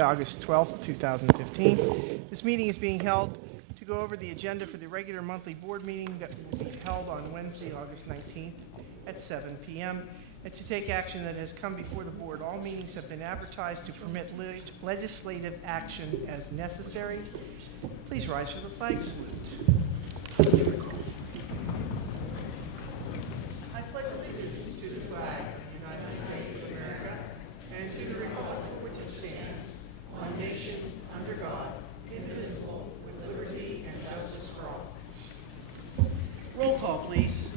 August 12th, 2015. This meeting is being held to go over the agenda for the regular monthly board meeting that will be held on Wednesday, August 19th at 7 p.m. and to take action that has come before the board. All meetings have been advertised to permit legislative action as necessary. Please rise for the flag salute. I pledge allegiance to the flag of the United States of America and to the republic for which it stands, one nation, under God, indivisible, with liberty and justice for all. Roll call, please.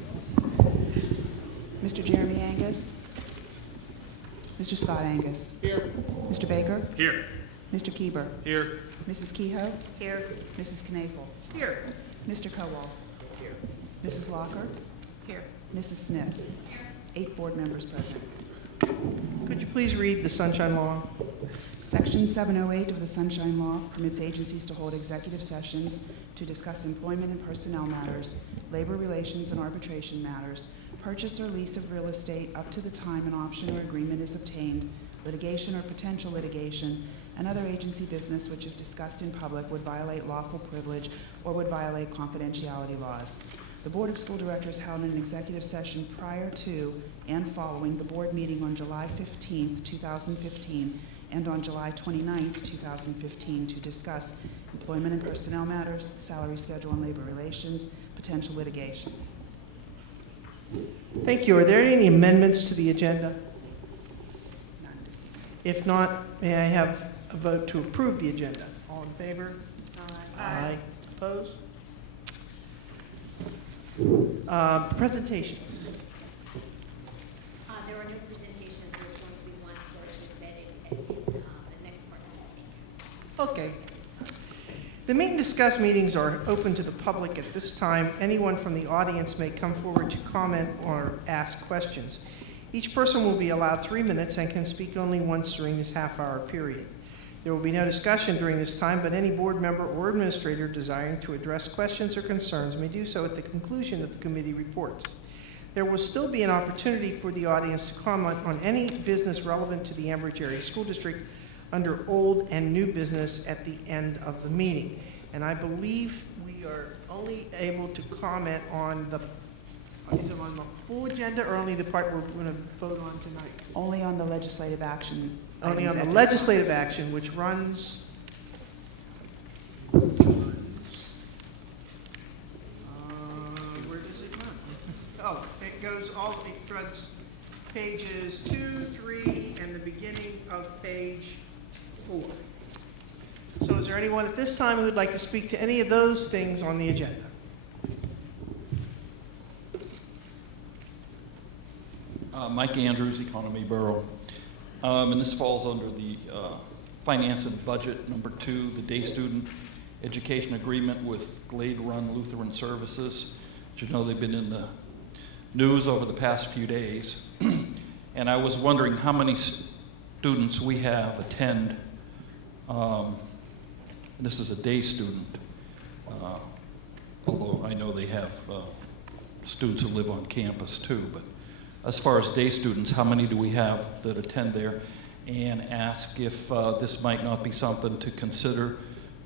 Mr. Jeremy Angus. Mr. Scott Angus. Here. Mr. Baker. Here. Mr. Keeber. Here. Mrs. Kehoe. Here. Mrs. Knafel. Here. Mr. Kowal. Here. Mrs. Locker. Here. Mrs. Smith. 8 board members present. Could you please read the Sunshine Law? Section 708 of the Sunshine Law permits agencies to hold executive sessions to discuss employment and personnel matters, labor relations and arbitration matters, purchase or lease of real estate up to the time an option or agreement is obtained, litigation or potential litigation, and other agency business which, if discussed in public, would violate lawful privilege or would violate confidentiality laws. The Board of School Directors held an executive session prior to and following the board meeting on July 15th, 2015, and on July 29th, 2015, to discuss employment and personnel matters, salary schedule and labor relations, potential litigation. Thank you. Are there any amendments to the agenda? None this evening. If not, may I have a vote to approve the agenda? All in favor? Aye. Opposed? Presentations. There were no presentations. There's going to be one sort of embedded in the next part of the meeting. Okay. The meet and discuss meetings are open to the public at this time. Anyone from the audience may come forward to comment or ask questions. Each person will be allowed 3 minutes and can speak only once during this half-hour period. There will be no discussion during this time, but any board member or administrator desiring to address questions or concerns may do so at the conclusion of the committee reports. There will still be an opportunity for the audience to comment on any business relevant to the Ambridge Area School District under old and new business at the end of the meeting. And I believe we are only able to comment on the full agenda or only the part we're going to vote on tonight? Only on the legislative action. Only on items the at this legislative time. action, which runs, where does it run? Oh, it goes it runs pages 2, 3, and the beginning of page 4. So is there anyone at this time who would like to speak to any of those things on the agenda? Mike Andrews, Economy Borough. And this falls under the Finance and Budget number 2, the day student education agreement with Glade Run Lutheran Services. As you know, they've been in the news over the past few days. And I was wondering how many students we have attend. This is a day student, although I know they have students who live on campus too. But as far as day students, how many do we have that attend there? And ask if this might not be something to consider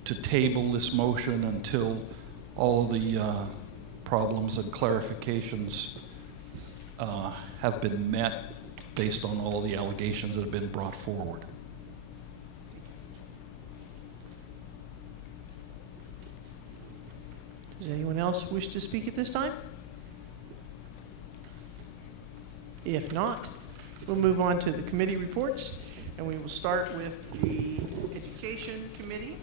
to table this motion until all of the problems and clarifications have been met based on all the allegations that have been brought forward. Does anyone else wish to speak at this time? If not, we'll move on to the committee reports, and we will start with the Education Committee.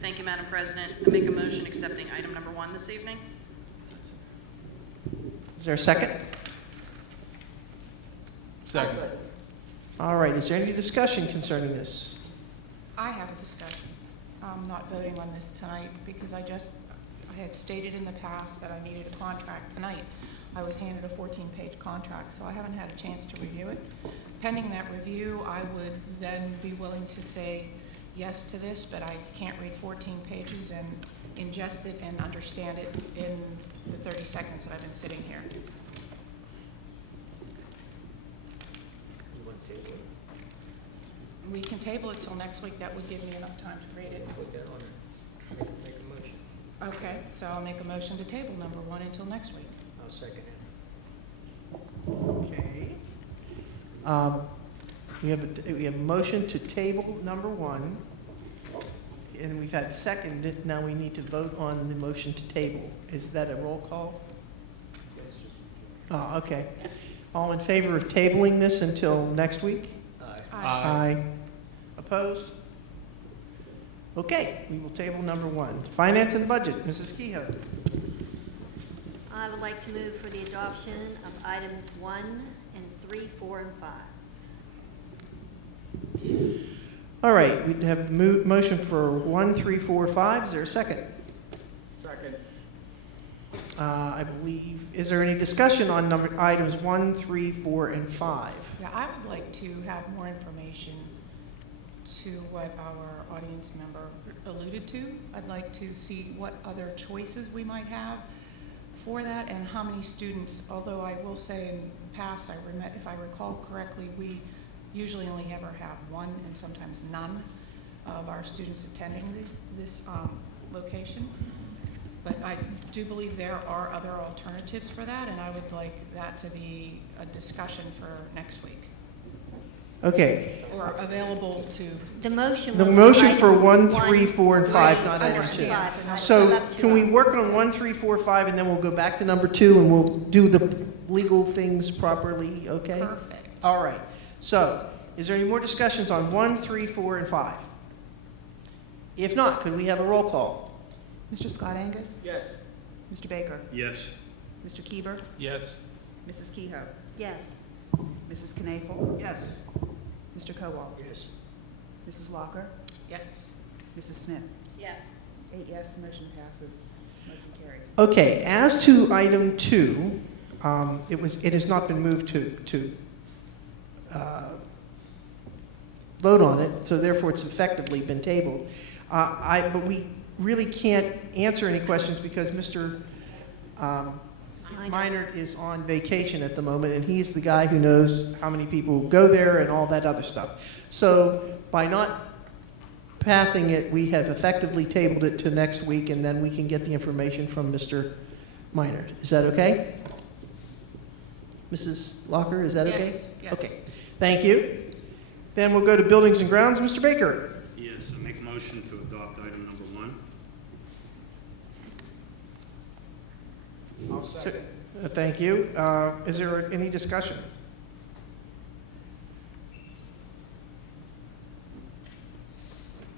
Thank you, Madam President. I make a motion accepting item number 1 this evening. Is there a second? Second. All right, is there any discussion concerning this? I have a discussion. I'm not voting on this tonight because I had stated in the past that I needed a contract tonight. I was handed a 14-page contract, so I haven't had a chance to review it. Pending that review, I would then be willing to say yes to this, but I can't read 14 pages and ingest it and understand it in the 30 seconds that I've been sitting here. we can table it till next week. That would give me enough time to read it. Put that on there. Make a motion. Okay, so I'll make a motion to table number 1 until next week. I'll second it. Okay. We have a motion to table number 1, and we've had seconded. Now we need to vote on the motion to table. Is that a roll call? Yes. Oh, okay. All in favor of tabling this until next week? Aye. Aye. Opposed? Okay, we will table number 1. Finance and budget, Mrs. Kehoe. I would like to move for the adoption of items 1 and 3, 4, and 5. All right, we have motion for 1, 3, 4, 5. Is there a second? Second. I believe, is there any discussion on items 1, 3, 4, and 5? Yeah, I would like to have more information to what our audience member alluded to. I'd like to see what other choices we might have for that and how many students, although I will say in the past, if I recall correctly, we usually only ever have 1 and sometimes none of our students attending this location. But I do believe there are other alternatives for that, and I would like that to be a discussion for next week, Okay, or available to. The motion the was motion for items 1, 3, 4, and 5, Right, not I item 2. understand. So can we work on 1, 3, 4, 5, and then we'll go back to number 2, and we'll do the legal things properly, okay? Perfect. All right. So is there any more discussions on 1, 3, 4, and 5? If not, could we have a roll call? Mr. Scott Angus? Yes. Mr. Baker? Yes. Mr. Keeber? Yes. Mrs. Kehoe? Yes. Mrs. Knaefel? Yes. Mr. Kowal? Yes. Mrs. Locker? Yes. Mrs. Smith? Yes. 8 yes, motion passes. Motion carries. Okay, as to item 2, it has not been moved to vote on it, so therefore it's effectively been tabled. But we really can't answer any questions because Mr. Minard is on vacation at the moment, and he's the guy who knows how many people go there and all that other stuff. So by not passing it, we have effectively tabled it to next week, and then we can get the information from Mr. Minard. Is that okay? Mrs. Locker, is that okay? Yes, yes. Okay, thank you. Then we'll go to Buildings and Grounds. Mr. Baker. Yes, I make a motion to adopt item number 1. I'll second. Thank you. Is there any discussion?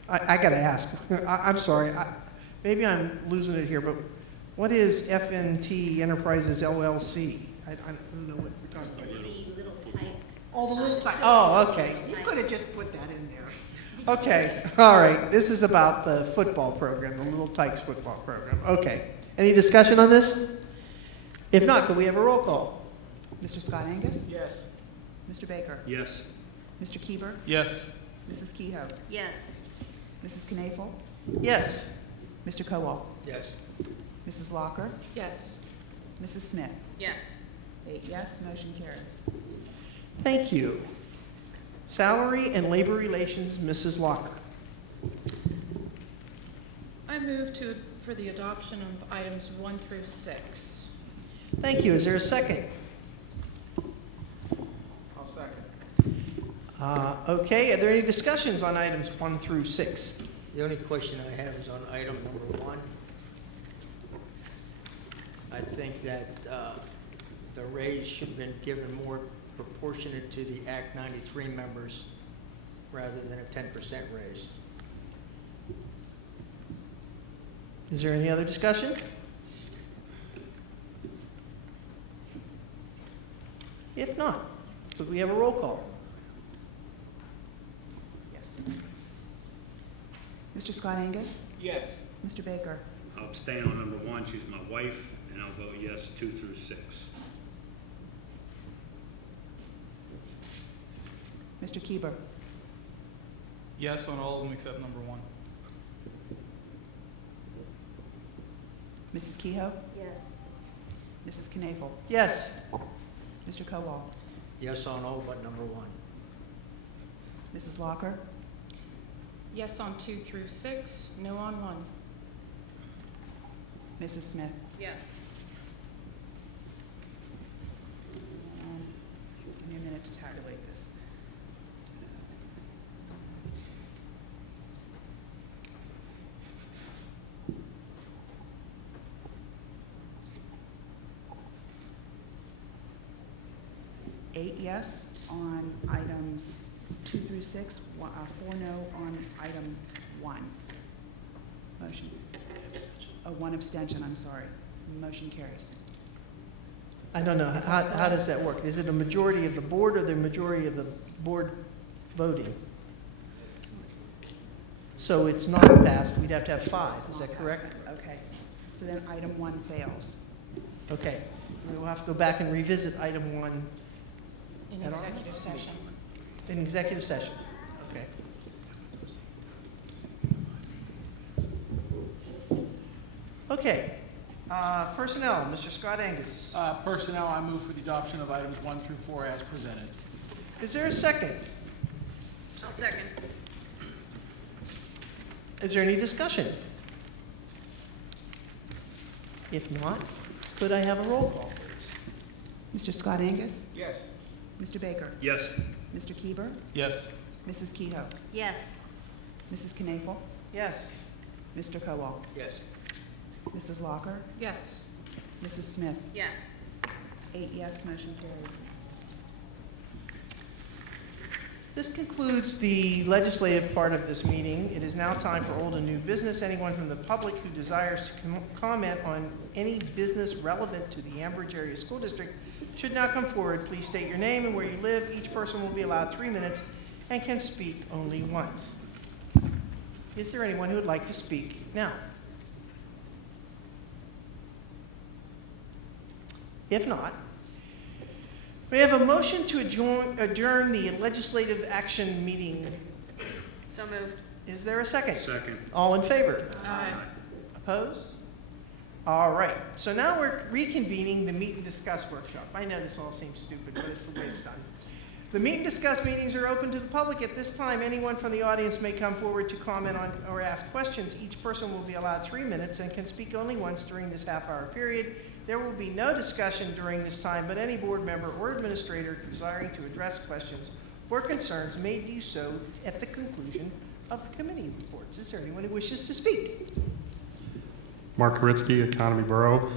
I got to ask. I'm sorry. Maybe I'm losing it here, but what is FNT Enterprises LLC? I don't know what we're talking about. The little tykes. Oh, the little tyke. Oh, okay. You could have just put that in there. Okay. All right. This is about the football program, the Little Tykes football program. Okay. Any discussion on this? If not, could we have a roll call? Mr. Scott Angus? Yes. Mr. Baker? Yes. Mr. Keeber? Yes. Mrs. Kehoe? Yes. Mrs. Knaefel? Yes. Mr. Kowal? Yes. Mrs. Locker? Yes. Mrs. Smith? Yes. 8 yes, motion carries. Thank you. Salary and Labor Relations, Mrs. Locker. I move for the adoption of items 1 through 6. Thank you. Is there a second? I'll second. Okay, are there any discussions on items 1 through 6? The only question I have is on item number 1. I think that the raise should have been given more proportionate to the Act 93 members rather than a 10% raise. Is there any other discussion? If not, could we have a roll call? Yes. Mr. Scott Angus? Yes. Mr. Baker? I'll abstain on number 1. She's my wife, and I'll vote yes 2 through 6. Mr. Keeber? Yes on all of them except number 1. Mrs. Kehoe? Yes. Mrs. Knaefel? Yes. Mr. Kowal? Yes on all but number 1. Mrs. Locker, Yes on 2 through 6, no on 1. Mrs. Smith. Yes. Give me a minute to tabulate this. Eight yes on items 2 through 6, 4 no on item 1. Motion. Oh, 1 abstention, I'm sorry. Motion carries. I don't know, how does that work? Is it a majority of the board or the majority of the board voting? So it's not passed, we'd have to have 5, is that correct? Okay, so then item 1 fails. Okay, we'll have to go back and revisit item 1 In At all? executive session. in executive session. Okay. Okay, personnel, Mr. Scott Angus. Personnel, I move for the adoption of items 1 through 4 as presented. Is there a second? I'll second. Is there any discussion? If not, could I have a roll call, please? Mr. Scott Angus? Yes. Mr. Baker? Yes. Mr. Kieber? Yes. Mrs. Kehoe? Yes. Mrs. Knafel? Yes. Mr. Kowal? Yes. Mrs. Locker? Yes. Mrs. Smith? Yes. 8 yes, motion carries. This concludes the legislative part of this meeting. It is now time for old and new business. Anyone from the public who desires to comment on any business relevant to the Ambridge Area School District should now come forward. Please state your name and where you live. Each person will be allowed 3 minutes and can speak only once. Is there anyone who would like to speak now? If not, we have a motion to adjourn the legislative action meeting. So moved. Is there a second? Second. All in favor? Aye. Opposed? All right, so now we're reconvening the Meet and Discuss workshop. I know this all seems stupid, but it's the way it's done. The Meet and Discuss meetings are open to the public. At this time, anyone from the audience may come forward to comment on or ask questions. Each person will be allowed 3 minutes and can speak only once during this half-hour period. There will be no discussion during this time, but any board member or administrator desiring to address questions or concerns may do so at the conclusion of the committee reports. Is there anyone who wishes to speak? Mark Koritsky, Economy Borough.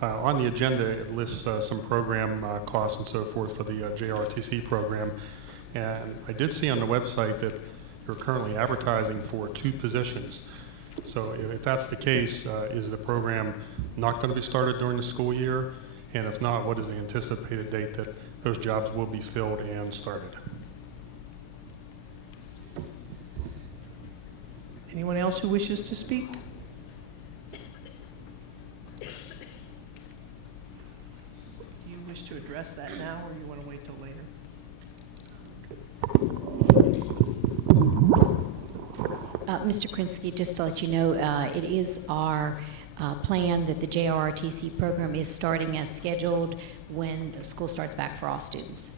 On the agenda, it lists some program costs and so forth for the JRTC program. And I did see on the website that you're currently advertising for 2 positions. So if that's the case, is the program not going to be started during the school year? And if not, what is the anticipated date that those jobs will be filled and started? Anyone else who wishes to speak? Do you wish to address that now, or you want to wait till later? Mr. Krinsky, just to let you know, it is our plan that the JRTC program is starting as scheduled when school starts back for all students.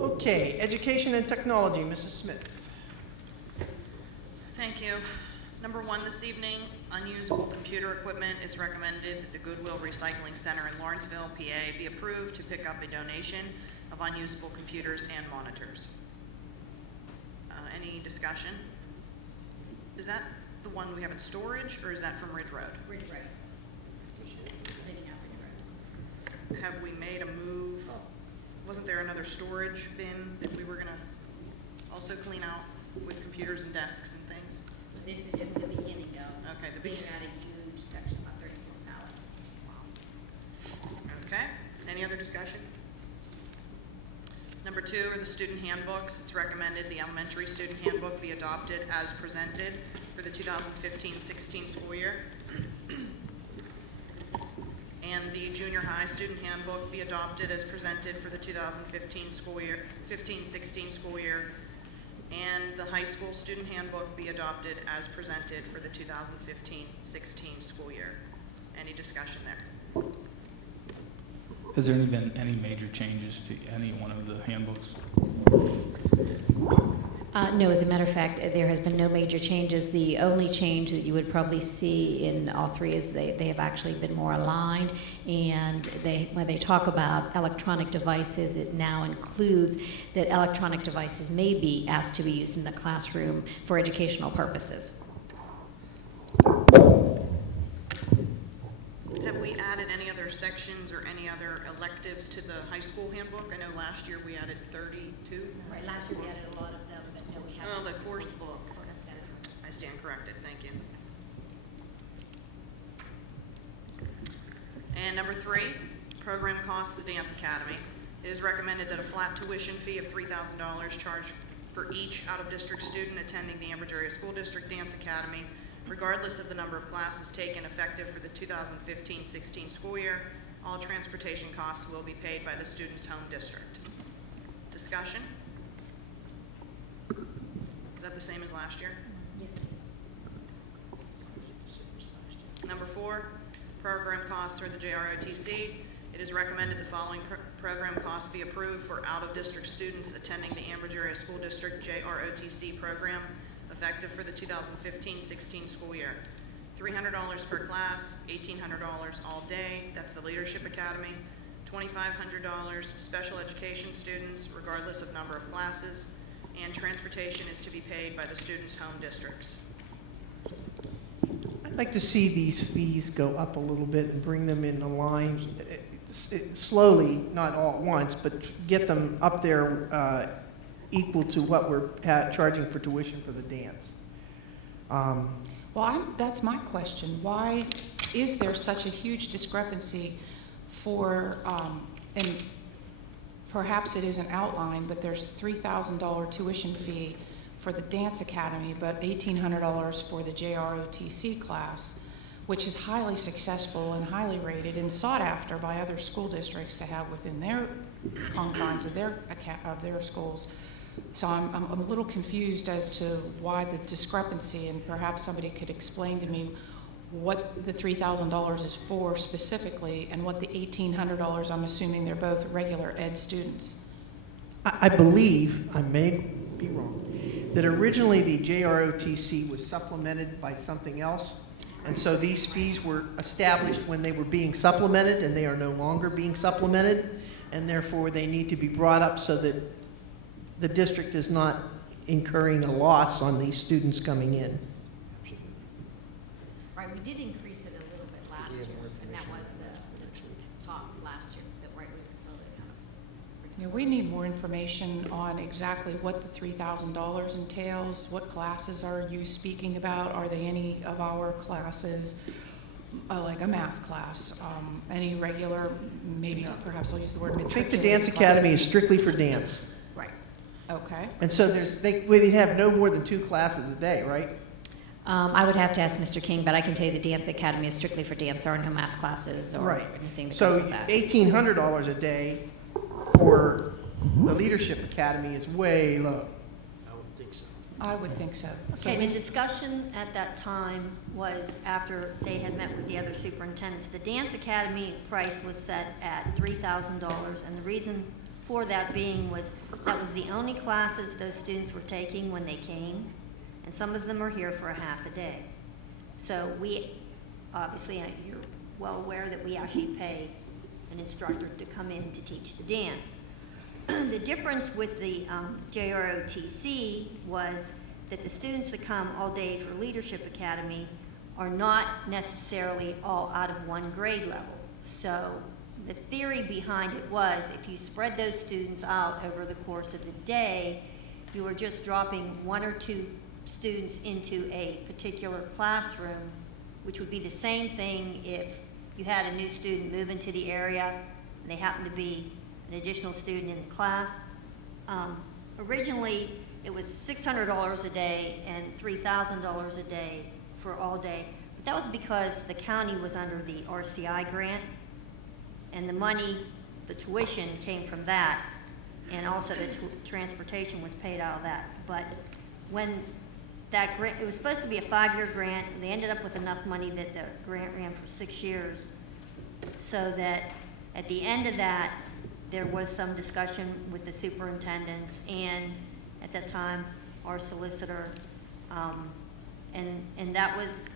Okay, education and technology, Mrs. Smith. Thank you. Number 1 this evening, unusable computer equipment. It's recommended that the Goodwill Recycling Center in Lawrenceville, PA, be approved to pick up a donation of unusable computers and monitors. Any discussion? Is that the one we have in storage, or is that from Ridge Road? Ridge Road. Cleaning out Ridge Road. Have we made a move? Wasn't there another storage bin that we were gonna also clean out with computers and desks and things? This is just the beginning of Okay, the cleaning beginning. out a huge section, about 36 pallets. Okay, any other discussion? Number 2 are the student handbooks. It's recommended the elementary student handbook be adopted as presented for the 2015-16 school year. And the junior high student handbook be adopted as presented for the 2015 school year, 15-16 school year. And the high school student handbook be adopted as presented for the 2015-16 school year. Any discussion there? Has there been any major changes to any one of the handbooks? No, as a matter of fact, there has been no major changes. The only change that you would probably see in all three is they have actually been more aligned, and when they talk about electronic devices, it now includes that electronic devices may be asked to be used in the classroom for educational purposes. Have we added any other sections or any other electives to the high school handbook? I know last year we added 32. Right, last year we added a lot of them, but no, we haven't. Oh, the course book. I stand corrected, thank you. And number 3, program costs of the Dance Academy. It is recommended that a flat tuition fee of $3,000 charged for each out-of-district student attending the Ambridge Area School District Dance Academy, regardless of the number of classes taken, effective for the 2015-16 school year. All transportation costs will be paid by the student's home district. Discussion? Is that the same as last year? Yes. Number 4, program costs for the JROTC. It is recommended the following program costs be approved for out-of-district students attending the Ambridge Area School District JROTC program, effective for the 2015-16 school year. $300 per class, $1,800 all day, that's the Leadership Academy. $2,500 special education students, regardless of number of classes, and transportation is to be paid by the students' home districts. I'd like to see these fees go up a little bit and bring them in line slowly, not all at once, but get them up there equal to what we're charging for tuition for the dance. Well, that's my question. Why is there such a huge discrepancy for, and perhaps it isn't outlined, but there's $3,000 tuition fee for the Dance Academy, but $1,800 for the JROTC class, which is highly successful and highly rated and sought after by other school districts to have within their confines of their schools. So I'm a little confused as to why the discrepancy, and perhaps somebody could explain to me what the $3,000 is for specifically and what the $1,800, I'm assuming they're both regular ed students. I believe, I may be wrong, that originally the JROTC was supplemented by something else, and so these fees were established when they were being supplemented, and they are no longer being supplemented, and therefore they need to be brought up so that the district is not incurring a loss on these students coming in. Right, we did increase it a little bit last year, and that was the talk last year, that right, we could slowly kind of. Yeah, we need more information on exactly what the $3,000 entails. What classes are you speaking about? Are they any of our classes, like a math class? Any regular, maybe perhaps I'll use the word I think the matriculated Dance Academy is classes? strictly for dance. Right, okay. And so they have no more than 2 classes a day, right? I would have to ask Mr. King, but I can tell you the Dance Academy is strictly for dance. There are no math classes or Right. anything that So goes with that. $1,800 a day for the Leadership Academy is way low. I would think so. I would think so. Okay, the discussion at that time was after they had met with the other superintendents. The Dance Academy price was set at $3,000, and the reason for that being was that was the only classes those students were taking when they came, and some of them are here for a half a day. So we, obviously, you're well aware that we actually pay an instructor to come in to teach the dance. The difference with the JROTC was that the students that come all day for Leadership Academy are not necessarily all out of one grade level. So the theory behind it was if you spread those students out over the course of the day, you are just dropping 1 or 2 students into a particular classroom, which would be the same thing if you had a new student move into the area and they happen to be an additional student in the class. Originally, it was $600 a day and $3,000 a day for all day. But that was because the county was under the RCI grant, and the money, the tuition came from that, and also the transportation was paid out of that. But when that grant, it was supposed to be a 5-year grant, and they ended up with enough money that the grant ran for 6 years, so that At the end of that, there was some discussion with the superintendents and, at that time, our solicitor. And that was,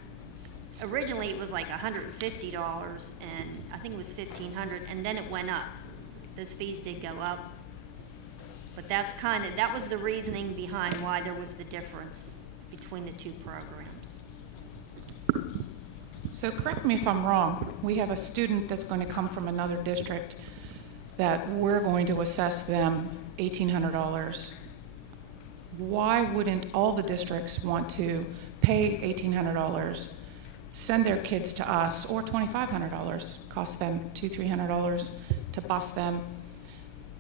originally it was like $150, and I think it was $1,500, and then it went up. Those fees did go up. But that's that was the reasoning behind why there was the difference between the two programs. So correct me if I'm wrong, we have a student that's going to come from another district that we're going to assess them $1,800. Why wouldn't all the districts want to pay $1,800, send their kids to us, or $2,500, cost them $200-300 to bus them?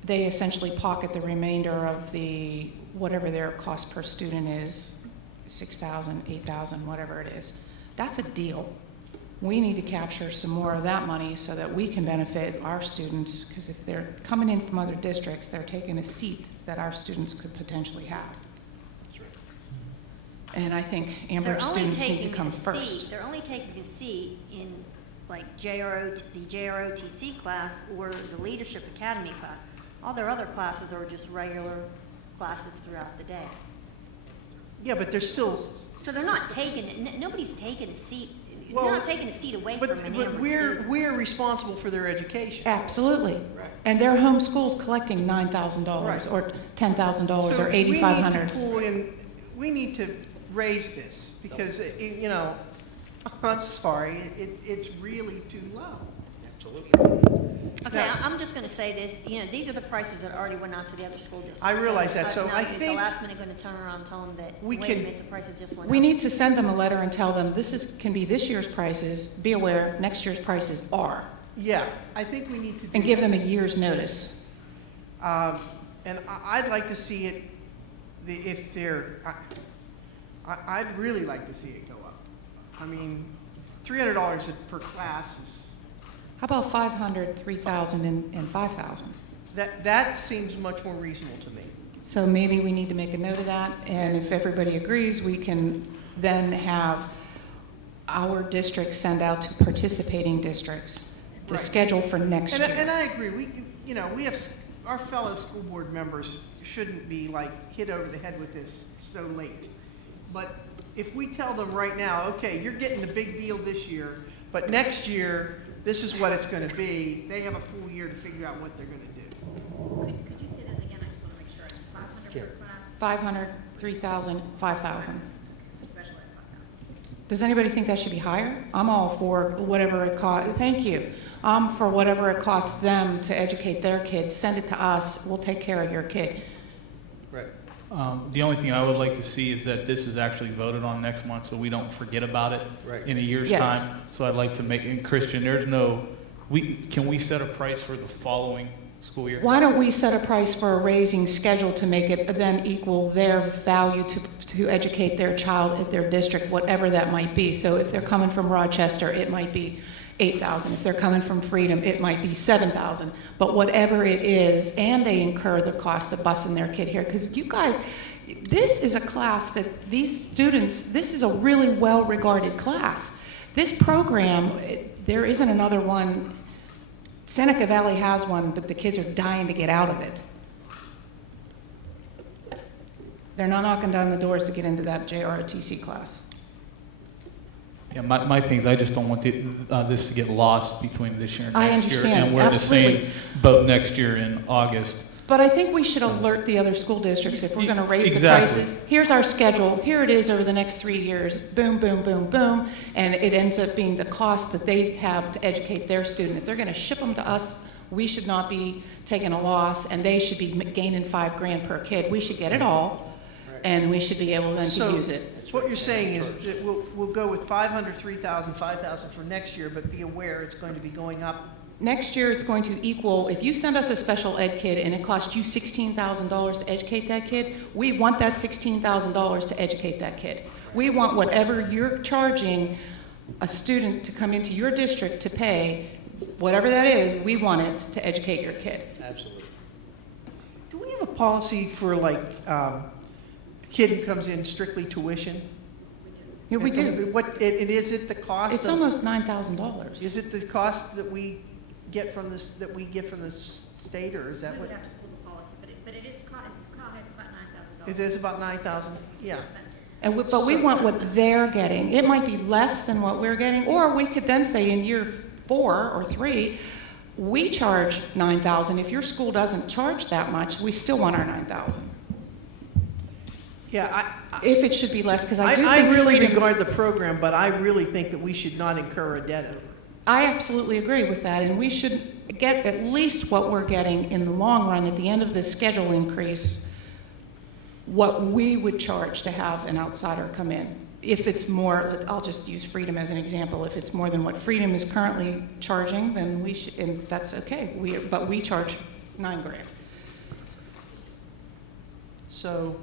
They essentially pocket the remainder of the, whatever their cost per student is, $6,000, $8,000, whatever it is. That's a deal. We need to capture some more of that money so that we can benefit our students, because if they're coming in from other districts, they're taking a seat that our students could potentially have. And I think Ambridge students need to come first. They're only taking a seat in like the JROTC class or the Leadership Academy class. All their other classes are just regular classes throughout the day. Yeah, but they're still. So they're not taking, nobody's taking a seat. Well, they're not taking a seat away from an Ambridge student. we're responsible for their education. Absolutely. Right. And their home school's collecting $9,000 Right. or $10,000 So or $8,500. we need to raise this because, you know, I'm sorry, it's really too low. Okay, Now- I'm just going to say this, you know, these are the prices that already went out to the other school districts. I realize that, so now I you're at think the last minute going to turn around and tell them that, we wait a can- minute, the prices just went up. We need to send them a letter and tell them can be this year's prices, be aware, next year's prices are, Yeah, I think we need to do and give that. them a year's notice. And I'd like to see it, if they're, I'd really like to see it go up. I mean, $300 per class is, How about 500, 3,000, and 5,000? that seems much more reasonable to me. So maybe we need to make a note of that, and if everybody agrees, we can then have our district send out to participating districts the Right. schedule for next year. And I agree, we have, our fellow school board members shouldn't be like hit over the head with this so late. But if we tell them right now, okay, you're getting the big deal this year, but next year, this is what it's gonna be, they have a full year to figure out what they're gonna do. Could you say that again? I just want to make sure it's 500 per class, 500, 3,000, 5,000. special ed 5,000. Does anybody think that should be higher? I'm all for whatever it costs. Thank you. I'm for whatever it costs them to educate their kids. Send it to us. We'll take care of your kid. Right. The only thing I would like to see is that this is actually voted on next month, so we don't forget about it Right. in a year's Yes. time. So I'd like to make, and Christian, can we set a price for the following school year? Why don't we set a price for a raising schedule to make it then equal their value to educate their child at their district, whatever that might be. So if they're coming from Rochester, it might be 8,000. If they're coming from Freedom, it might be 7,000. But whatever it is, and they incur the cost of busing their kid here. Because you guys, this is a class that these students, this is a really well-regarded class. This program, there isn't another one. Seneca Valley has one, but the kids are dying to get out of it. They're not knocking down the doors to get into that JROTC class. Yeah, my thing is I just don't want this to get lost between this year and I next year. understand, And we're in the same absolutely. boat next year in August. But I think we should alert the other school districts if we're going to raise the Exactly. prices. Here's our schedule, here it is over the next 3 years, boom, boom, boom, boom, and it ends up being the cost that they have to educate their student. If they're going to ship them to us, we should not be taking a loss, and they should be gaining $5,000 per kid. We should get it all, and we should be able then to So, use it. what you're saying is that we'll go with 500, 3,000, 5,000 for next year, but be aware it's going to be going up. Next year, it's going to equal, if you send us a special ed kid and it costs you $16,000 to educate that kid, we want that $16,000 to educate that kid. We want whatever you're charging a student to come into your district to pay, whatever that is, we want it to educate your kid. Absolutely. Do we have a policy for like, a kid who comes in strictly tuition? Yeah, we do. Is it the cost? It's of- almost $9,000. Is it the cost that we get from this, that we get from the state, or is that We what? would have to pull the policy, but it is, it's about $9,000. It is about 9,000, yeah. And but we want what they're getting. It might be less than what we're getting, or we could then say in year 4 or 3, we charge $9,000. If your school doesn't charge that much, we still want our $9,000. Yeah, If it should be less, because I do I think really freedom's- regard the program, but I really think that we should not incur a debt over it. I absolutely agree with that, and we should get at least what we're getting in the long run at the end of this schedule increase, what we would charge to have an outsider come in. If it's more, I'll just use Freedom as an example, if it's more than what Freedom is currently charging, then we should, and that's okay, but we charge $9,000. So,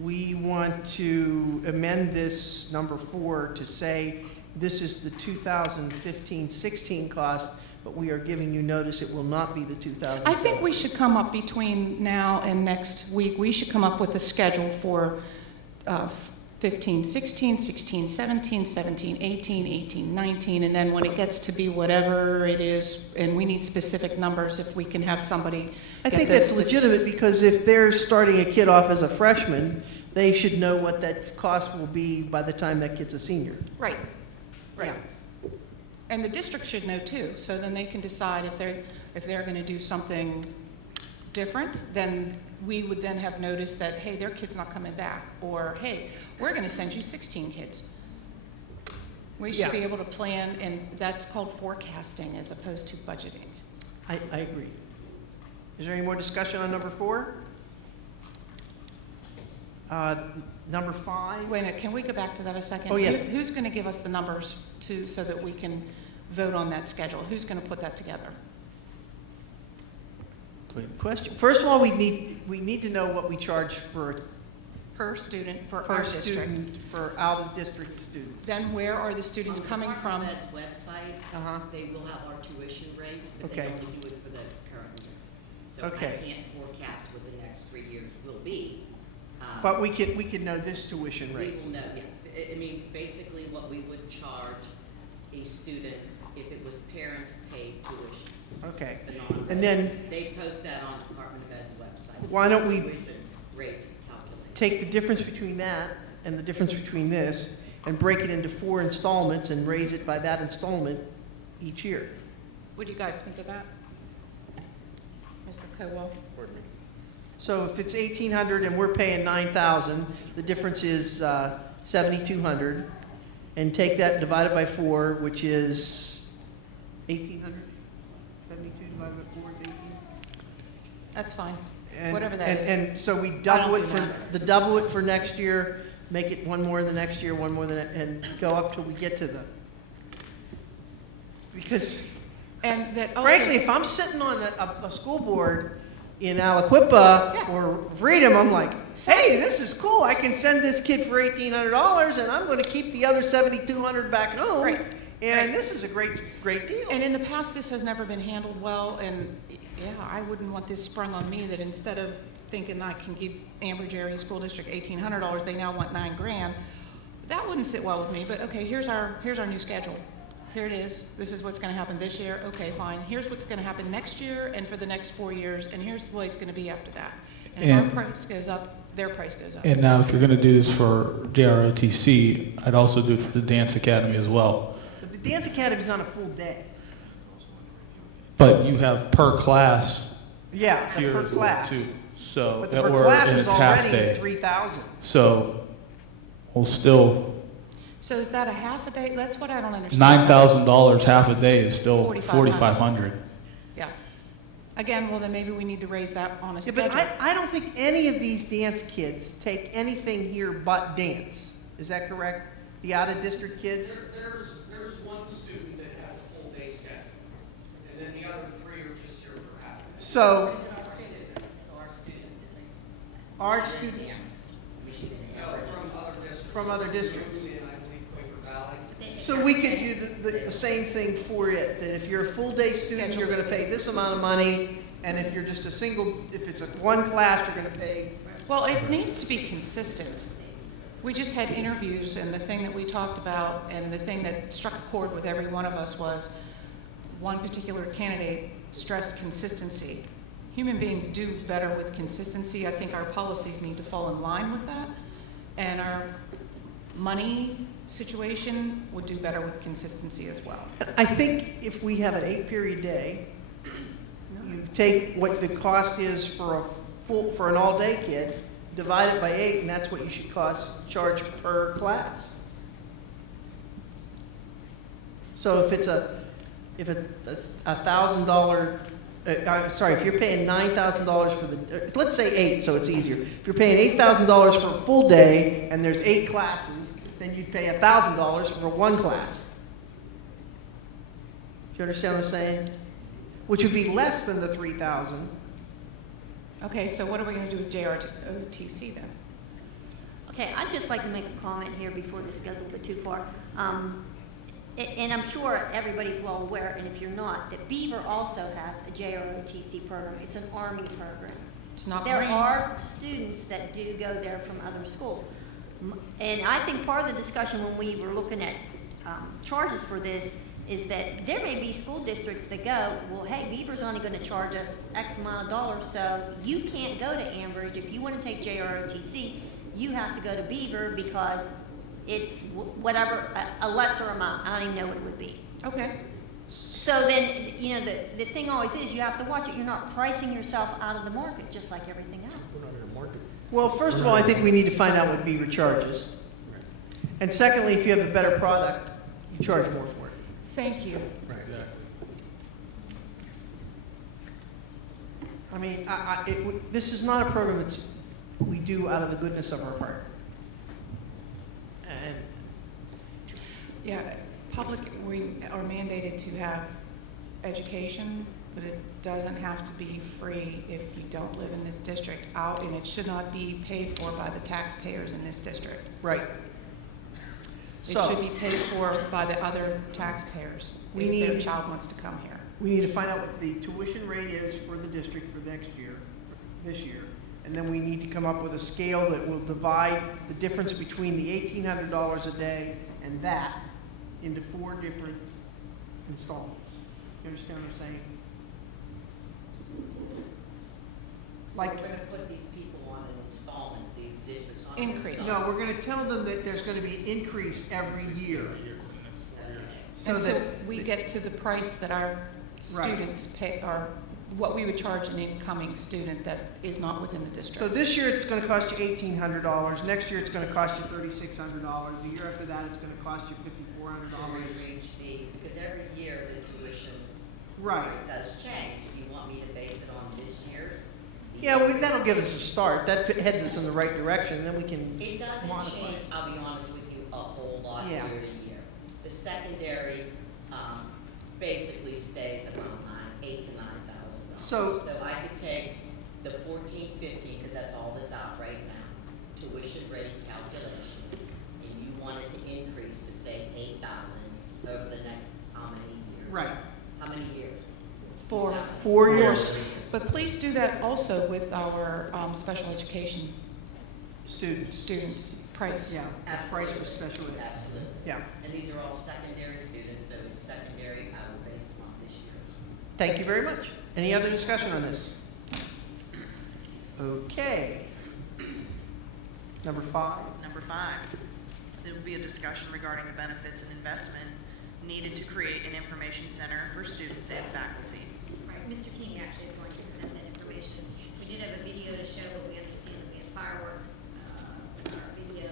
we want to amend this number 4 to say this is the 2015-16 cost, but we are giving you notice it will not be the 2017. I think we should come up between now and next week, we should come up with a schedule for 15, 16, 16, 17, 17, 18, 18, 19, and then when it gets to be whatever it is, and we need specific numbers, if we can have somebody. I think that's legitimate, because if they're starting a kid off as a freshman, they should know what that cost will be by the time that kid's a senior. Right, right. And the district should know too, so then they can decide if they're going to do something different, then we would then have noticed that, hey, their kid's not coming back, or hey, we're going to send you 16 kids. We should be able to plan, and that's called forecasting as opposed to budgeting. I agree. Is there any more discussion on number 4? Number 5? Wait a minute, can we go back to that a second? Oh, yeah. Who's going to give us the numbers so that we can vote on that schedule? Who's going to put that together? Good question. First of all, we need to know what we charge for Per student for per our district. student for out-of-district students. Then where are the students coming from? On the Department of Ed's website, they will have our tuition rate, but they Okay. only do it for the current year. So Okay. I can't forecast what the next 3 years will be. But we can know this tuition rate. We will know, yeah. I mean, basically what we would charge a student if it was parent-paid tuition. Okay. the non-resident. And then They post that on Department of Ed's website. why don't we Tuition rate calculated. take the difference between that and the difference between this and break it into 4 installments and raise it by that installment each year? What do you guys think of that? Mr. Cowell? So if it's 1,800 and we're paying 9,000, the difference is 7,200, and take that and divide it by 4, which is 1,800. 72 divided by 4 is 18. That's fine. And, Whatever that is. And so we I double don't it do for that. double it for next year, make it one more the next year, one more and go up till we get to the. Because And that also. frankly, if I'm sitting on a school board in Aliquippa or Freedom, I'm like, hey, this is cool. I can send this kid for $1,800, and I'm going to keep the other $7,200 back home. Right. And this is a great deal. And in the past, this has never been handled well, and yeah, I wouldn't want this sprung on me that instead of thinking I can give Amber Jerry School District $1,800, they now want $9,000. That wouldn't sit well with me, but okay, here's our new schedule. Here it is. This is what's going to happen this year. Okay, fine. Here's what's going to happen next year and for the next 4 years, and here's the way it's going to be after that. And if our price goes up, their price goes up. And now, if you're going to do this for JROTC, I'd also do it for the Dance Academy as well. But the Dance Academy is not a full day. But you have per class Yeah, the here per as well, class. too. So, But the per or class and is it's half already day. 3,000. So we'll still, So is that a half a day? That's what I don't understand. $9,000 half a day is still $4,500. $4,500. Yeah. Again, well, then maybe we need to raise that on a Yeah, schedule. but I don't think any of these dance kids take anything here but dance. Is that correct? The out-of-district kids? There's one student that has a full day schedule, and then the other 3 are just here for half. So, our student from other districts. And I believe Quaker Valley. So we could do the same thing for it, that if you're a full-day student, you're gonna pay this amount of money, and if you're just if it's a one class, you're gonna pay. Well, it needs to be consistent. We just had interviews, and the thing that we talked about, and the thing that struck a chord with every one of us was one particular candidate stressed consistency. Human beings do better with consistency. I think our policies need to fall in line with that, and our money situation would do better with consistency as well. I think if we have an 8-period day, you take what the cost is for an all-day kid, divide it by 8, and that's what you should charge per class. So if it's $1,000, sorry, if you're paying $9,000 for the, let's say 8, so it's easier. If you're paying $8,000 for a full day and there's 8 classes, then you'd pay $1,000 for one class. Do you understand what I'm saying? Which would be less than the $3,000. Okay, so what are we going to do with JROTC then? Okay, I'd just like to make a comment here before this goes a little bit too far. And I'm sure everybody's well aware, and if you're not, that Beaver also has a JROTC program. It's an Army program. It's not There Marines. are students that do go there from other schools. And I think part of the discussion when we were looking at charges for this is that there may be school districts that go, well, hey, Beaver's only going to charge us X amount of dollars, so you can't go to Ambridge. If you want to take JROTC, you have to go to Beaver because it's whatever, a lesser amount. I don't even know what it would be. Okay. So then, you know, the thing always is you have to watch it. You're not pricing yourself out of the market just like everything else. Well, first of all, I think we need to find out what Beaver charges. And secondly, if you have a better product, you charge more for it. Thank you. I mean, this is not a program that we do out of the goodness of our heart. And Yeah, public, we are mandated to have education, but it doesn't have to be free if you don't live in this district out, and it should not be paid for by the taxpayers in this district. right. It should be paid for by the other taxpayers We if their need- child wants to come here. We need to find out what the tuition rate is for the district for next year, this year. And then we need to come up with a scale that will divide the difference between the $1,800 a day and that into 4 different installments. You understand what I'm saying? So we're gonna put these people on an installment, these districts on an Increase. installment. No, we're gonna tell them that there's gonna be increase every year. So Until that, we get to the price that our Right. students pay, or what we would charge an incoming student that is not within the so district. this year it's gonna cost you $1,800, next year it's gonna cost you $3,600, the year after that it's gonna cost you To $5,400. reach the, because every year the tuition Right. rate does change. You want me to base it on this year's? Yeah, that'll give us a start, that heads us in the right direction, then we can It doesn't modify. change, I'll be honest with you, a whole lot Yeah. year to year. The secondary, basically stays around $8,000 to $9,000. So- So I could take the 14, 15, because that's all that's out right now, tuition rate calculation, and you wanted to increase to say 8,000 over the next, how many years? Right. How many years? For 4 years. But please do that also with our special education students' price. Yeah, the price for special ed. Absolutely. Yeah, And these are all secondary students, so it's secondary, I will base them on this year's. thank you very much. Any other discussion on this? Okay. Number 5. Number 5, there will be a discussion regarding the benefits and investment needed to create an information center for students and faculty. Right, Mr. King actually is going to present that information. We did have a video to show, but we understand that we had fireworks, our video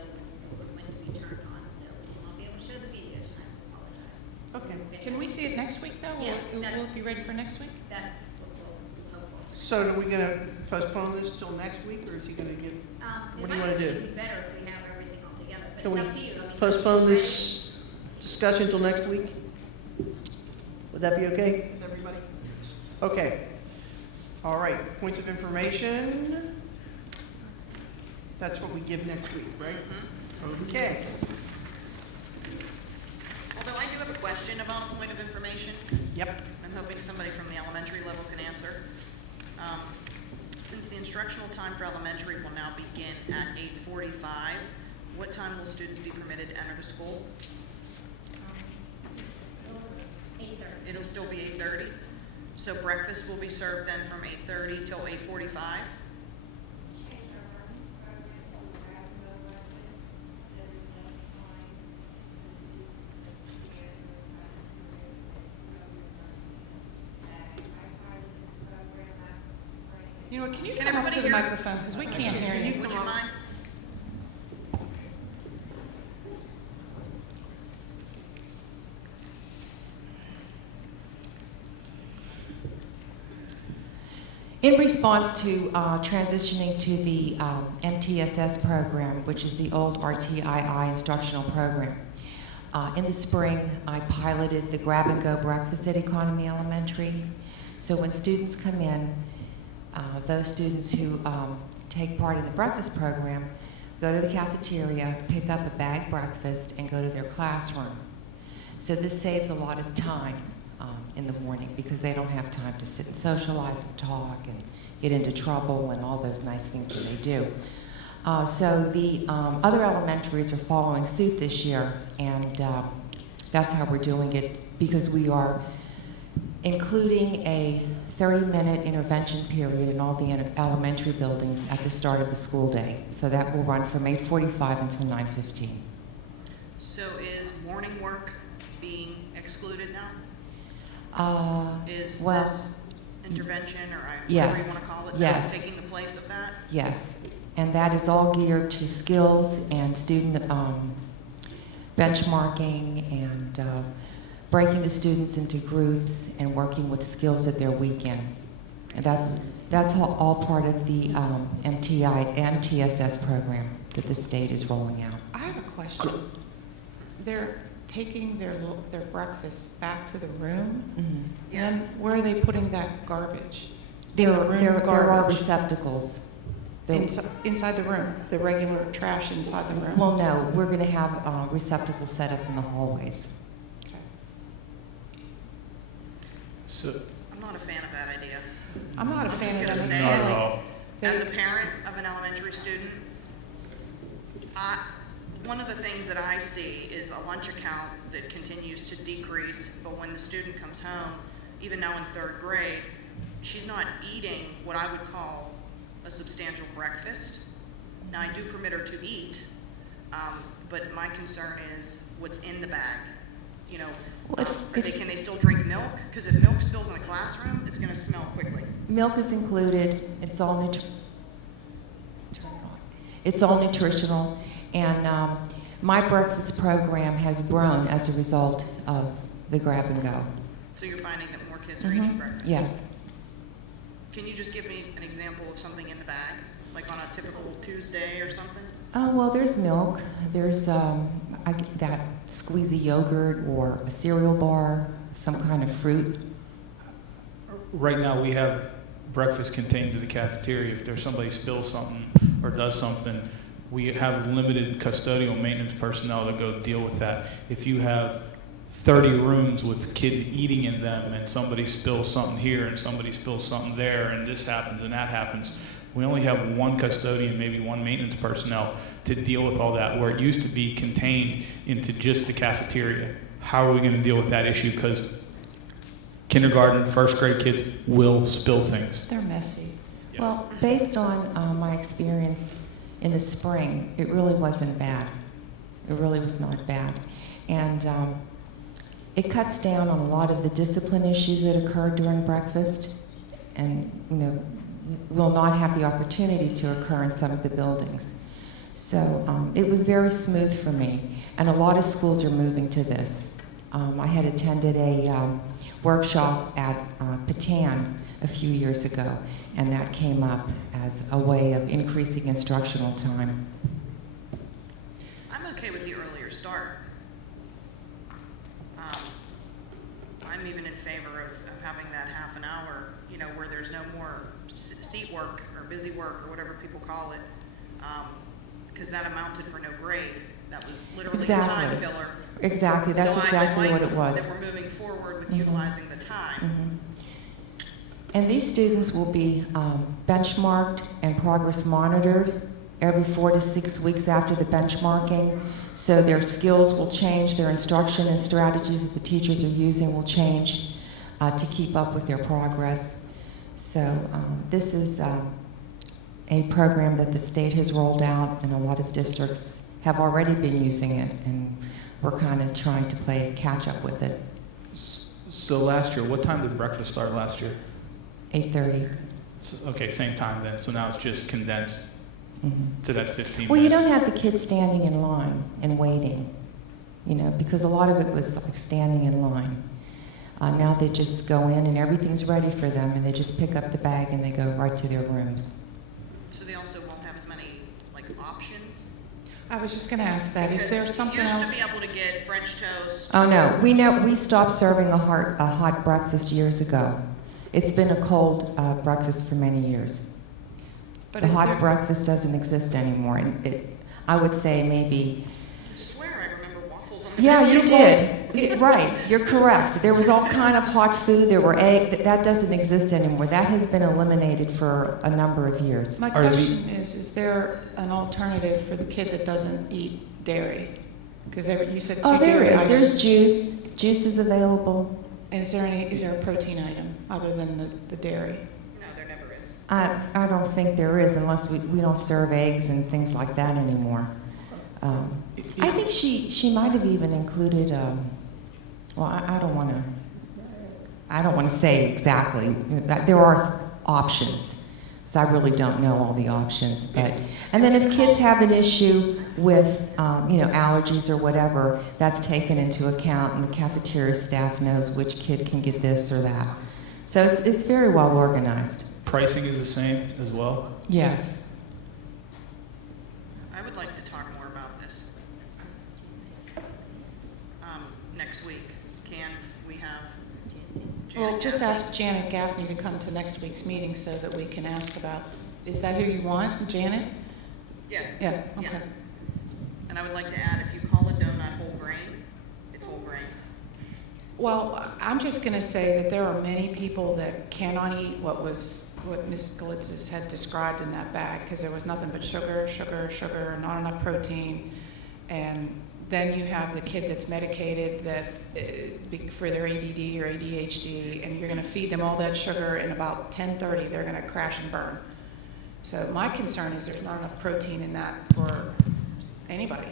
when to be turned on, so we won't be able to show the video tonight, I apologize. Okay. Can we see it next week, though? Yeah, Will it be ready for next week? That's what we'll hope for. So are we gonna postpone this till next week, or is he gonna give, what do you wanna do? It might actually be better if we have everything all together, but Can we it's up to you. I mean, postpone this discussion till next week? Would that be okay with everybody? Okay. All right, points of information. That's what we give next week, right? Okay. Although I do have a question about point of information. Yep. I'm hoping somebody from the elementary level can answer. Since the instructional time for elementary will now begin at 8:45, What time will students be permitted to enter the school? 8:30. It'll still be 8:30? So breakfast will be served then from 8:30 till 8:45? You know what, can you Can come up everybody to the hear? microphone, because we can't hear you. Would you mind? In response to transitioning to the MTSS program, which is the old RTII instructional program, in the spring I piloted the grab-and-go breakfast at Economy Elementary. So when students come in, those students who take part in the breakfast program go to the cafeteria, pick up a bag breakfast, and go to their classroom. So this saves a lot of time in the morning because they don't have time to sit and socialize and talk and get into trouble and all those nice things that they do. So the other elementaries are following suit this year, and that's how we're doing it, because we are including a 30-minute intervention period in all the elementary buildings at the start of the school day. So that will run from 8:45 until 9:15. So is morning work being excluded now? Is Well, this intervention, or whatever yes, you want to call it, yes. taking the place of that? Yes, and that is all geared to skills and student benchmarking and breaking the students into groups and working with skills at their weekend. And that's all part of the MTSS program that the state is rolling out. I have a question. They're taking their breakfast back to the room, Mm-hmm. and where are they putting that garbage? There are garbage. receptacles. Inside the room, the regular trash inside the room? Well, no, we're going to have receptacles set up in the hallways. Okay. So, I'm not a fan of that idea. I'm not a fan of them. just It's gonna not kinda at like- all. As a parent of an elementary student, one of the things that I see is a lunch account that continues to decrease, but when the student comes home, even now in 3rd grade, she's not eating what I would call a substantial breakfast. Now, I do permit her to eat, but my concern is what's in the bag. You know, can they still drink milk? Because if milk spills in the classroom, it's going to smell quickly. Milk is included. It's all It's all nutritional, and my breakfast program has grown as a result of the grab and go. So you're finding that more kids are eating breakfast? Yes. Can you just give me an example of something in the bag, like on a typical Tuesday or something? Oh, well, there's milk. There's that squeezy yogurt or a cereal bar, some kind of fruit. right now we have breakfast contained to the cafeteria. If there's somebody spills something or does something, we have limited custodial maintenance personnel to go deal with that. If you have 30 rooms with kids eating in them and somebody spills something here and somebody spills something there and this happens and that happens, we only have one custodian, maybe one maintenance personnel to deal with all that, where it used to be contained into just the cafeteria. How are we going to deal with that issue? Because kindergarten, 1st grade kids will spill things. They're messy. Yes. Well, based on my experience in the spring, it really wasn't bad. It really was not bad. And it cuts down on a lot of the discipline issues that occurred during breakfast, and will not have the opportunity to occur in some of the buildings. So it was very smooth for me, and a lot of schools are moving to this. I had attended a workshop at Patan a few years ago, and that came up as a way of increasing instructional time. I'm okay with the earlier start. I'm even in favor of having that half an hour, where there's no more seat work or busy work or whatever people call it, because that amounted for no grade. That was literally a time filler. Exactly, that's So exactly I what like it was. that we're moving forward with utilizing the time. And these students will be benchmarked and progress monitored every 4 to 6 weeks after the benchmarking. So their skills will change, their instruction and strategies that the teachers are using will change to keep up with their progress. So this is a program that the state has rolled out, and a lot of districts have already been using it, and we're kind of trying to play catch up with it. So last year, what time did breakfast start last year? 8:30. Okay, same time then. So now it's just condensed to that 15 Well, you minutes. don't have the kids standing in line and waiting, you know, because a lot of it was like standing in line. Now they just go in and everything's ready for them, and they just pick up the bag and they go right to their rooms. So they also won't have as many, like, options? I was just gonna ask that, is there something You used else? to be able to get French toast. Oh no, we stopped serving a hot breakfast years ago. It's been a cold breakfast for many years. But The is hot there- breakfast doesn't exist anymore. And I would say maybe. I swear I remember waffles on the Yeah, menu. you did. Right, you're correct. There was all kind of hot food. There were eggs. That doesn't exist anymore. That has been eliminated for a number of years. My question is there an alternative for the kid that doesn't eat dairy? Because you said two Oh, there dairy is. items. There's juice. Juice is available. And is there a protein item other than the dairy? No, there never is. I don't think there is, unless we don't serve eggs and things like that anymore. I think she might have even included. Well, I don't want to say exactly. There are options, so I really don't know all the options. But and then if kids have an issue with allergies or whatever, that's taken into account, and the cafeteria staff knows which kid can get this or that. So it's very well organized. Pricing is the same as well? Yes. I would like to talk more about this. Next week, can we have Janet Well, just Gaffney? ask Janet Gaffney to come to next week's meeting so that we can ask about, is that who you want, Janet? Yes. Yeah, okay. And I would like to add, if you call a donut whole grain, it's whole grain. Well, I'm just going to say that there are many people that cannot eat what Ms. Galitzis had described in that bag, because there was nothing but sugar, sugar, sugar, not enough protein. And then you have the kid that's medicated that for their ADD or ADHD, and you're going to feed them all that sugar, and about 10:30 they're going to crash and burn. So my concern is there's not enough protein in that for anybody.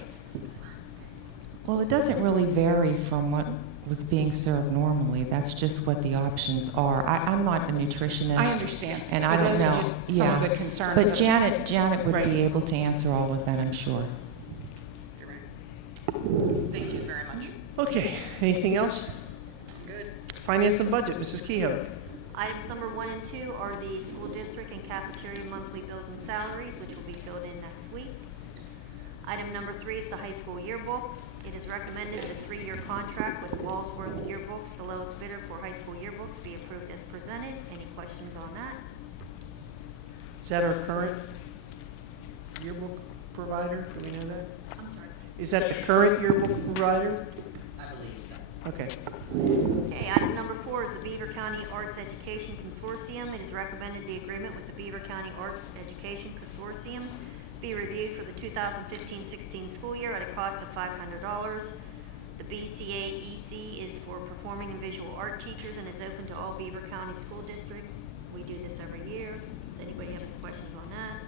Well, it doesn't really vary from what was being served normally. That's just what the options are. I'm not a nutritionist. I understand. And I But don't those know. are just some of the concerns But that- Janet would Right. be able to answer all of that, I'm sure. You're right. Thank you very much. Okay, anything else? Good. Finance and budget, Mrs. Kehoe. Items number 1 and 2 are the school district and cafeteria monthly bills and salaries, which will be filled in next week. Item number 3 is the high school yearbooks. It is recommended the 3-year contract with Walsworth Yearbooks, the lowest bidder for high school yearbooks, be approved as presented. Any questions on that? Is that our current yearbook provider? Do we know that? I'm sorry. Is that the current yearbook provider? I believe so. Okay. Okay, item number 4 is the Beaver County Arts Education Consortium. It is recommended the agreement with the Beaver County Arts Education Consortium be reviewed for the 2015-16 school year at a cost of $500. The BCAEC is for performing and visual art teachers and is open to all Beaver County school districts. We do this every year. Does anybody have any questions on that?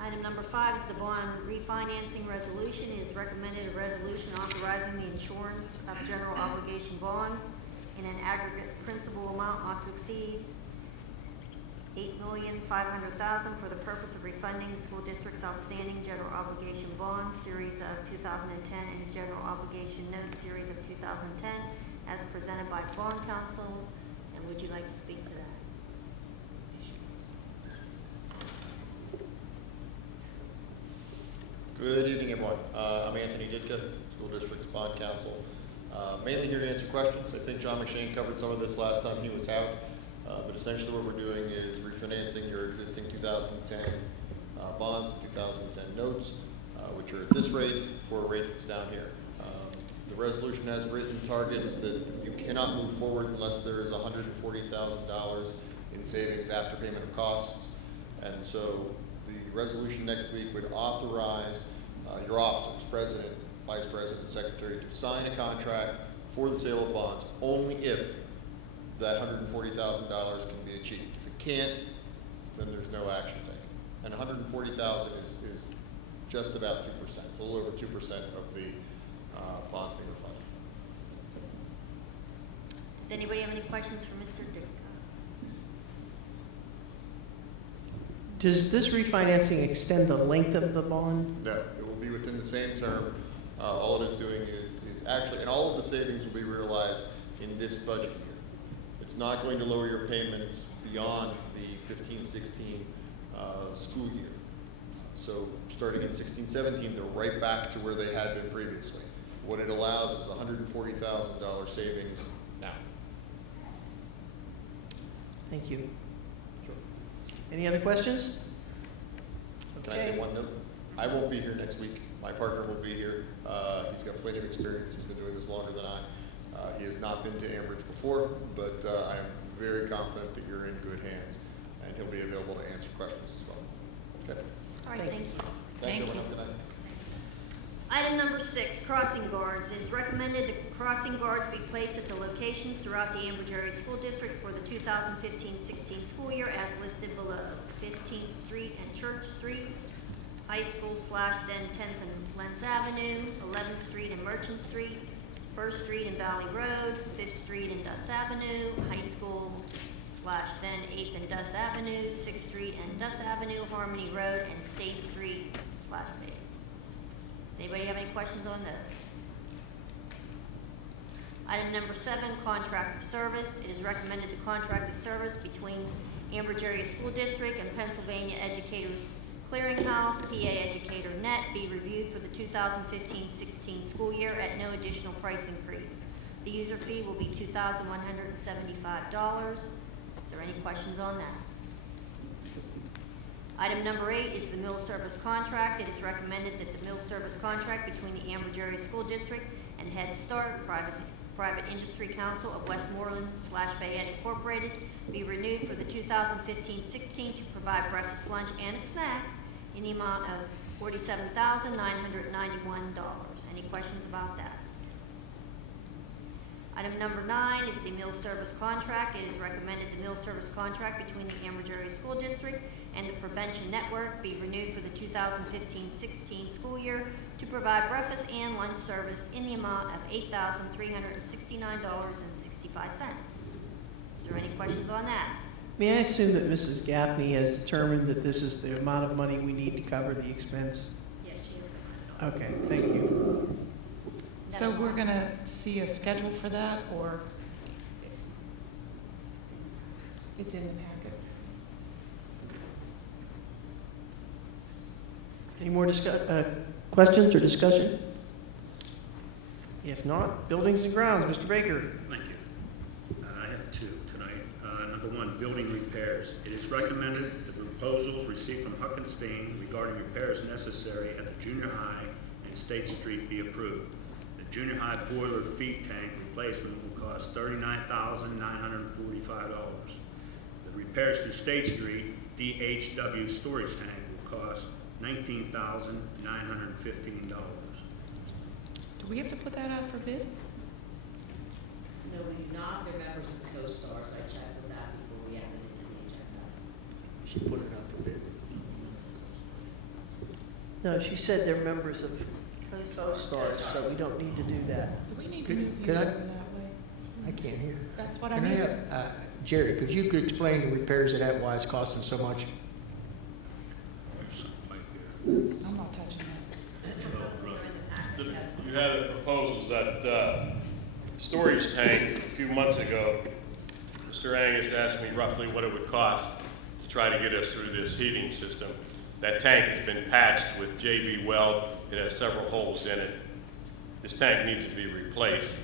Item number 5 is the bond refinancing resolution. It is recommended a resolution authorizing the insurance of general obligation bonds in an aggregate principal amount not to exceed $8,500,000 for the purpose of refunding the school district's outstanding general obligation bonds, series of 2010, and general obligation notes, series of 2010, as presented by bond counsel. And would you like to speak to that? Good evening, everyone. I'm Anthony Ditka, School District's Bond Counsel. Mainly here to answer questions. I think John McShane covered some of this last time he was out, but essentially what we're doing is refinancing your existing 2010 bonds, 2010 notes, which are at this rate for a rate that's down here. The resolution has written targets that you cannot move forward unless there is $140,000 in savings after payment of costs. And so the resolution next week would authorize your officers, president, vice president, secretary, to sign a contract for the sale of bonds only if that $140,000 can be achieved. If it can't, then there's no action taken. And $140,000 is just about 2%. It's a little over 2% of the bonds being refunded. Does anybody have any questions for Mr. Dick? Does this refinancing extend the length of the bond? No, it will be within the same term. All it is doing is actually, and all of the savings will be realized in this budget year. It's not going to lower your payments beyond the 15-16 school year. So starting in 16-17, they're right back to where they had been previously. What it allows is $140,000 savings now. Thank you. Sure. Any other questions? Can I say one note? I won't be here next week. My partner will be here. He's got plenty of experience. He's been doing this longer than I. He has not been to Ambridge before, but I am very confident that you're in good hands, and he'll be available to answer questions as well. Okay? All right, thank you. Thanks, everyone. Have a good night. Item number 6, crossing guards. It is recommended that crossing guards be placed at the locations throughout the Ambridge Area School District for the 2015-16 school year as listed below. 15th Street and Church Street, High School / then 10th and Lentz Avenue, 11th Street and Merchant Street, 1st Street and Valley Road, 5th Street and Duss Avenue, High School / then 8th and Duss Avenue, 6th Street and Duss Avenue, Harmony Road, and State Street / Bay. Does anybody have any questions on those? Item number 7, contract of service. It is recommended the contract of service between Ambridge Area School District and Pennsylvania Educators Clearinghouse, PA Educator Net, be reviewed for the 2015-16 school year at no additional price increase. The user fee will be $2,175. Is there any questions on that? Item number 8 is the mill service contract. It is recommended that the mill service contract between the Ambridge Area School District and Head Start Private Industry Council of Westmoreland / Fayette Incorporated be renewed for the 2015-16 to provide breakfast, lunch, and a snack in the amount of $47,991. Any questions about that? Item number 9 is the mill service contract. It is recommended the mill service contract between the Ambridge Area School District and the Prevention Network be renewed for the 2015-16 school year to provide breakfast and lunch service in the amount of $8,369.65. Is there any questions on that? May I assume that Mrs. Gaffney has determined that this is the amount of money we need to cover the expense? Yes, she is. Okay, thank you. So we're going to see a schedule for that, or it's in the packet? Any more questions or discussion? If not, buildings and grounds, Mr. Baker. Thank you. I have 2 tonight. Number 1, building repairs. It is recommended that the proposals received from Huckenstein regarding repairs necessary at the junior high and State Street be approved. The junior high boiler feed tank replacement will cost $39,945. The repairs to State Street DHW storage tank will cost $19,915. Do we have to put that out for bid? No, we do not. They're members of the co-stars. I checked with that before we added it to the agenda. She put it up for bid. No, she said they're members of co-stars, so we don't need to do that. Do we need to Could- move you could I- over that way? I can't hear. That's what I Can I need. have, Jerry, could you explain the repairs of that, why it's costing so much? I'm not touching this. You had a proposal that storage tank a few months ago. Mr. Angus asked me roughly what it would cost to try to get us through this heating system. That tank has been patched with JB Weld. It has several holes in it. This tank needs to be replaced.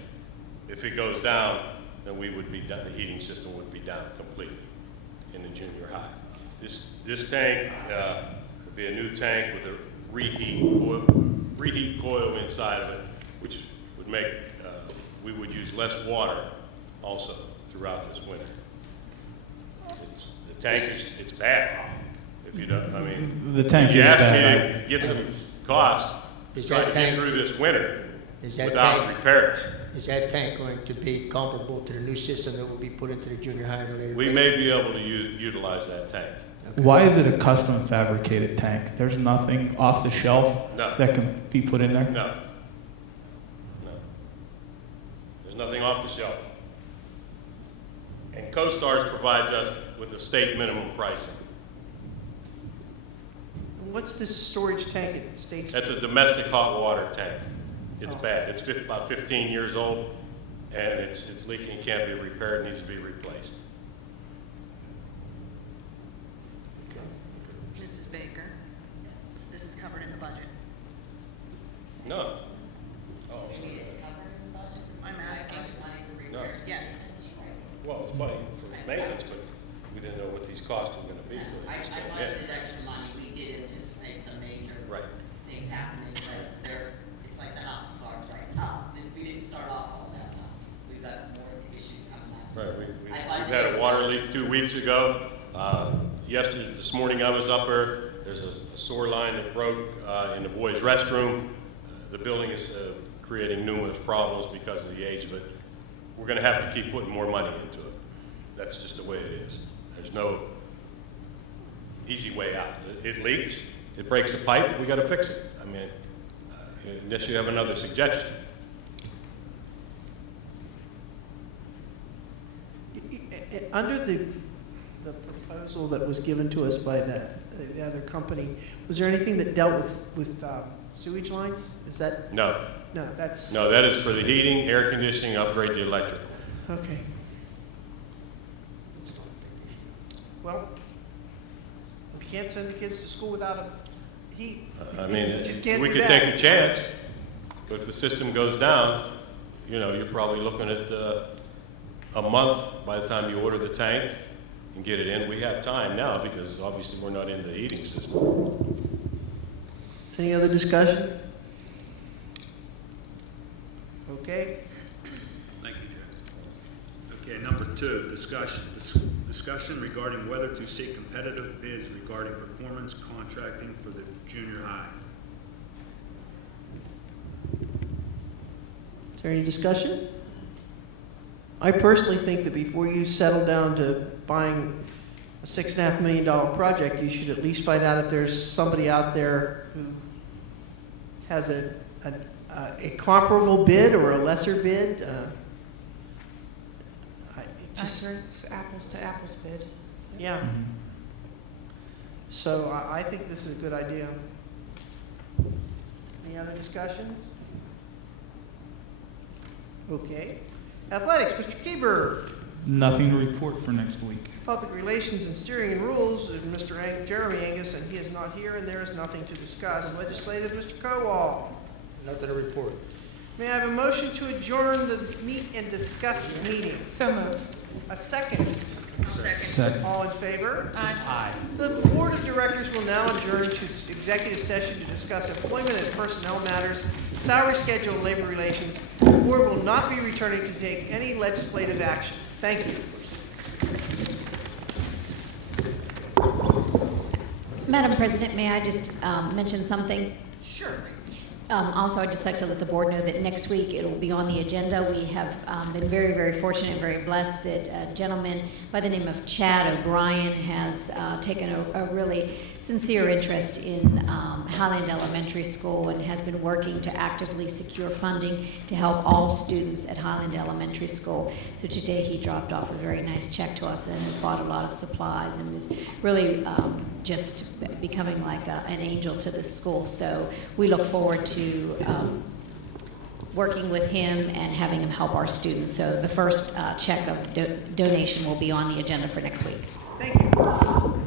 If it goes down, then we would be done, the heating system would be down completely in the junior high. This tank would be a new tank with a reheat coil inside of it, which would make, we would use less water also throughout this winter. The tank is, it's bad. If you don't, I mean, The tank if you is ask bad. me to get some cost, Is try that to get tank- through this winter Is that without tank- repairs. Is that tank going to be comparable to the new system that will be put into the junior high at a later We date? may be able to utilize that tank. Why is it a custom fabricated tank? There's nothing off the shelf No. that can be put in there? No. No. There's nothing off the shelf. And CoStars provides us with a state minimum pricing. What's this storage tank at State? That's a domestic hot water tank. It's bad. It's about 15 years old, and it's leaking, can't be repaired, needs to be replaced. Mrs. Baker? This is covered in the budget. No. Oh, I'm asking. no. Yes. Well, it's money for maintenance, but we didn't know what these costs were gonna be. till I they just came in. budgeted extra money, we did anticipate some major Right. things happening, but it's like the house of cards right now. We didn't start off all that well. We've got some more issues coming up. Right, I we've had a water leak 2 weeks ago. This morning I was up there, there's a sewer line that broke in the boys' restroom. The building is creating numerous problems because of the age of it. We're gonna have to keep putting more money into it. That's just the way it is. There's no easy way out. It leaks, it breaks a pipe, we gotta fix it. I mean, unless you have another suggestion. Under the proposal that was given to us by the other company, was there anything that dealt with sewage lines? Is that? No. No, that's. No, that is for the heating, air conditioning, upgrade the electrical. Okay. Well, we can't send the kids to school without a heat. I mean, You just can't we do could that. take a chance, but if the system goes down, you're probably looking at a month by the time you order the tank and get it in. We have time now because obviously we're not in the heating system. Any other discussion? Okay. Thank you, Jeff. Okay, number 2, discussion. Discussion regarding whether to seek competitive bids regarding performance contracting for the junior high. Is there any discussion? I personally think that before you settle down to buying a $6.5 million project, you should at least find out if there's somebody out there who has a comparable bid or a lesser bid. It's apples to apples bid. Yeah. So I think this is a good idea. Any other discussion? Okay. Athletics, Mr. Kieber. Nothing to report for next week. Public Relations and Steering and Rules, Mr. Jeremy Angus, and he is not here, and there is nothing to discuss. Legislative, Mr. Kowal. Nothing to report. May I have a motion to adjourn the meet and discuss meeting? So moved. A second. Second. All in favor? Aye. The Board of Directors will now adjourn to executive session to discuss employment and personnel matters, salary schedule, and labor relations. The Board will not be returning to take any legislative action. Thank you. Madam President, may I just mention something? Sure. Also, I'd just like to let the board know that next week it will be on the agenda. We have been very, very fortunate and very blessed that a gentleman by the name of Chad O'Brien has taken a really sincere interest in Highland Elementary School and has been working to actively secure funding to help all students at Highland Elementary School. So today he dropped off a very nice check to us and has bought a lot of supplies and is really just becoming like an angel to the school. So we look forward to working with him and having him help our students. So the first check of donation will be on the agenda for next week. Thank you.